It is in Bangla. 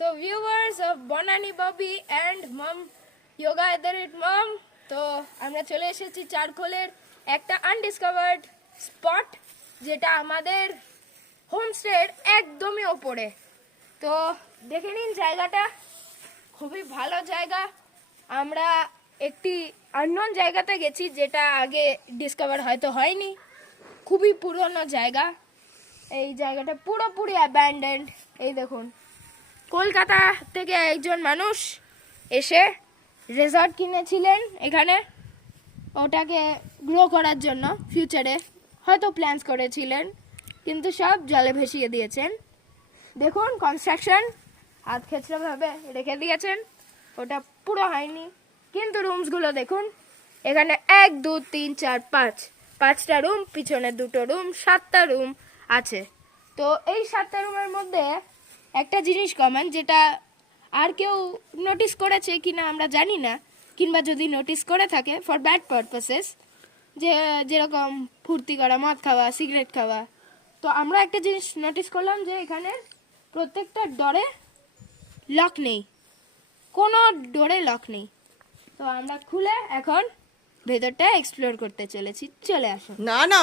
So viewers of Bonani Bobby and Mom Yoga at Mom, তো আমরা চলে এসেছি চারকোলের একটা আনডিসকভার্ড স্পট, যেটা আমাদের হোমস্টের একদমই ওপরে। তো দেখে নিন জায়গাটা, খুবই ভালো জায়গা। আমরা একটি আননোন জায়গাতে গেছি, যেটা আগে ডিসকভার হয়তো হয়নি। খুবই পুরনো জায়গা। এই জায়গাটা পুরোপুরি অ্যাব্যান্ডেন্ড। এই দেখুন, কলকাতা থেকে একজন মানুষ এসে রেসর্ট কিনেছিলেন এখানে, ওটাকে গ্রো করার জন্য ফিউচারে হয়তো প্ল্যানস করেছিলেন, কিন্তু সব জলে ভেসিয়ে দিয়েছেন। দেখুন কনস্ট্রাকশন হাত খেচড়াভাবে রেখে দিয়েছেন, ওটা পুরো হয়নি। কিন্তু রুমসগুলো দেখুন, এখানে 1 2 3 4 5 5টা রুম, পিছনে 2টো রুম, 7টা রুম আছে। তো এই 7টা রুমের মধ্যে একটা জিনিস কমন, যেটা আর কেউ নোটিস করেছে কিনা আমরা জানি না, কিংবা যদি নোটিস করে থাকে ফর ব্যাড পারপাসেস, যেরকম ফুর্তি করা, মদ খাওয়া, সিগারেট খাওয়া। তো আমরা একটা জিনিস নোটিস করলাম যে এখানে প্রত্যেকটা ডোরে লক নেই, কোনো ডোরে লক নেই। তো আমরা খুলে এখন ভেতরটা এক্সপ্লোর করতে চলেছি, চলে আসুন। না না